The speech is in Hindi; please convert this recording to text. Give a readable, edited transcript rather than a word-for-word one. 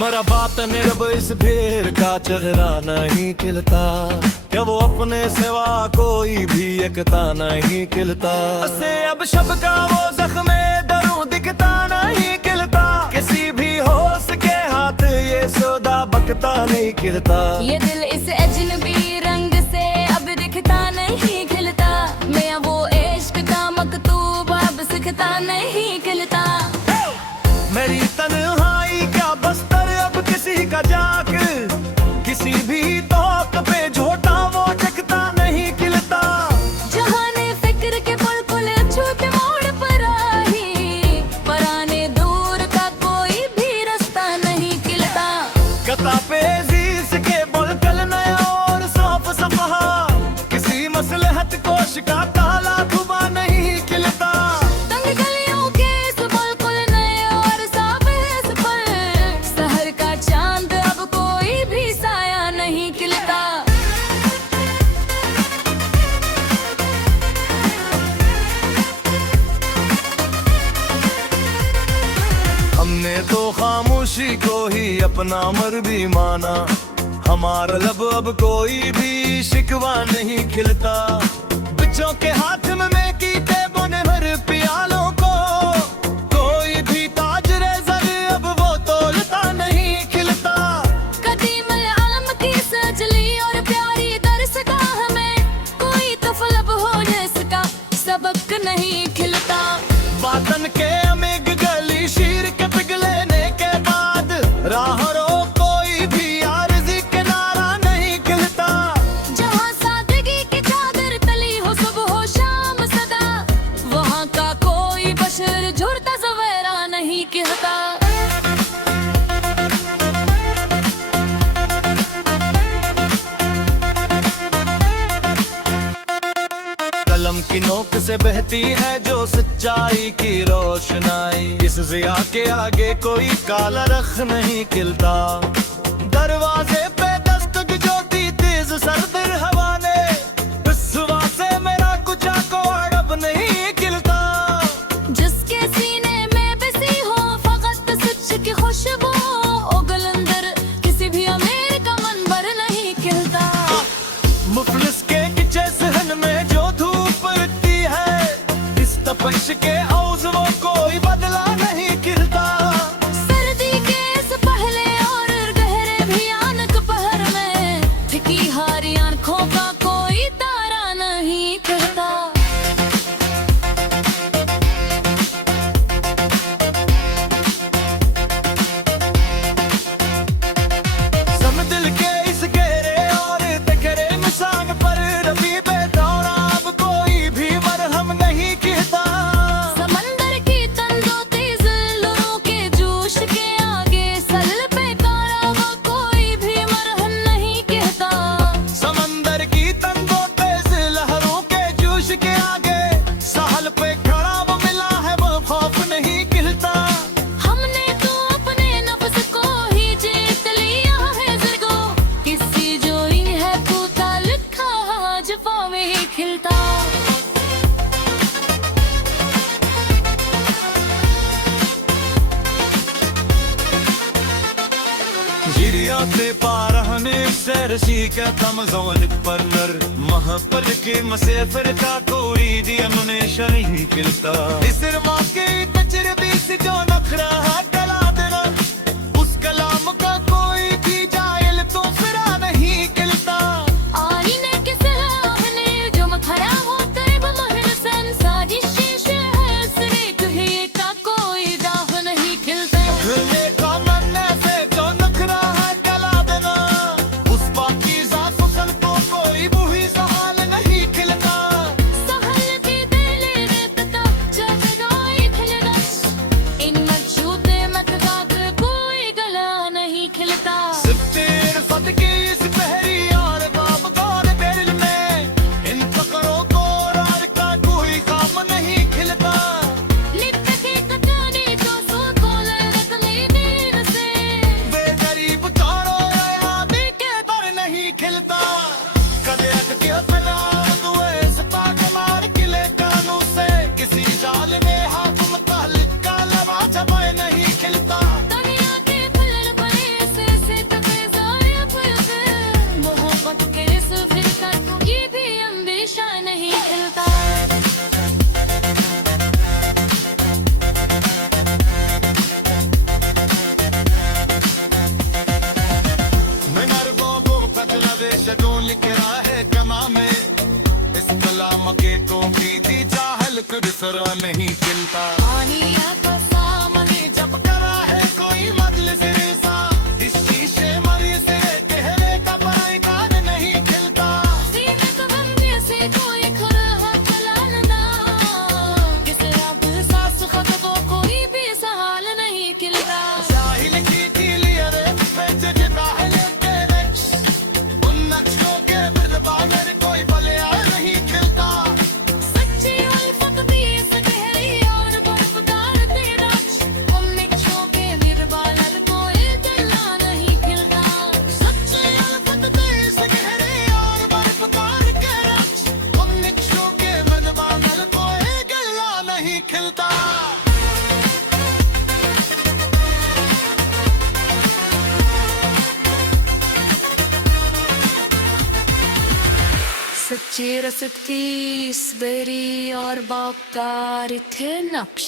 मरा बात निर्भ इस भीड़ का चेहरा नहीं खिलता, क्या वो अपने सिवा कोई भी एकता नहीं खिलता। से अब शब का वो जख्म दरूं दिखता नहीं खिलता, किसी भी होश के हाथ ये सौदा बकता नहीं खिलता। ये दिल इस अजनबी रंग से अब दिखता नहीं खिलता, मैं वो इश्क का मकतूब अब सिखता नहीं खिलता। मेरी तन्हाई का बस्तर अब किसी का जाग, किसी भी तौक पे झोटा वो जगता नहीं खिलता। जहाने फिक्र के पुल छूट मोड़ पर आई, पराने दूर का कोई भी रास्ता नहीं खिलता। कता पे अजीज के बुलकल नया और साफ सफहा, किसी मसलहत कोश का काला धुआं नहीं खिलता। तंग गलियों के इस बिल्कुल नए और साफ है सफर, शहर का चांद अब कोई भी साया नहीं खिलता। हमने तो खामोशी को ही अपना मर भी माना, हमारा लब अब कोई भी शिकवा नहीं खिलता। बच्चों के हाथ में मैं कीते बोने भर प्यालों को, कोई भी ताज रेज़र अब वो तोलता नहीं खिलता। कदीम आलम की सजली और प्यारी दर्स का हमें कोई तफलब हो जिसका सबक नहीं खिलता। बातन के अमेग गली शीर के पिघलने के बाद राह रो कोई भी आरज़ी किनारा नहीं खिलता। जहाँ सादगी की चादर तली हो सुबह हो शाम सदा, वहाँ का कोई बशर झुरता सवेरा नहीं खिलता। कलम की नोक से बहती है जो सच्चाई की रोशनाई, इस ज़िया के आगे कोई काला रख नहीं खिलता। दरवाजे पे दस्तक जो दी तेज सर्द हवा ने, रुस्वा से मेरा कुचा को अड़ब नहीं खिलता। जिसके सीने में बसी हो फकत सच की खुशबू, ओ गुलंदर किसी भी अमीर का मनबर नहीं खिलता। मुफलिस के किचे सहन में जो धूप उठती है, इस तपश के औज वो कोई बदला नहीं खिलता। सर्दी के इस पहले और गहरे भयानक पहर में फिकी हारी आंखों का कोई तारा नहीं खिलता। समदिल के इस गहरे और तकरे निशान पर रबी बेदौरा अब कोई भी मरहम नहीं खिलता। समंदर की तंदो तेज लहरों के जोश के आगे सल पे कारा वो कोई भी मरहम नहीं कहता। समंदर की तंगों तेज लहरों के जोश के आगे साहल पे खड़ा वो मिला है वो खौफ नहीं खिलता। हमने तो अपने नफ्स को ही जीत लिया है ज़िर्गो, किसी जो ही है तूता लिखा जफा में ही खिलता। जिरियाते पारहने सरसी का तमज़ोलिक पर नर महपल के मसेफर का कोई दिया मुने शरीं खिलता। इस माँ के तजर्बे से जो नखरा गला देना, उस कलाम का कोई भी जायल तो फिरा नहीं खिलता। आईने के सलाहने जो मखरा हो तैब महसन साजिश शहर सरीक ही का कोई दाग नहीं खिलता। खिलने का मन्ने से जो नखरा गला देना, उस पाकीज़ा फसल को कोई बुही सहाल नहीं खिलता। सहल की दिल रेत का जगह खिलगा, इन मजूदे धमाके को की दी चाहल फिर सरा नहीं खिलता पानी है तो सामने जब करा है कोई मजलिस रेसा इस शीशे मरी से चेहरे का बाइकान नहीं खिलता सीने को बंदे से कोई खुरा चलाना किसे अब सास खत को कोई भी सहाल नहीं खिलता जाहिल की क्लियर पेच जिबाहल तेरे उन नक्शों के बिरबा मेरे कोई भलिया नहीं खिलता सच्ची उल्फत भी इस गहरी और बर्फदार तेरा हम निक्षों के निर्बालल कोई दिला नहीं खिलता सच्ची उल्फत देश गहरे और बर्फदार के रक्ष उन नक्शों के बिरबा मेरे कोई गला नहीं खिलता सच्ची रसती बेरी और बागदार थे नक्श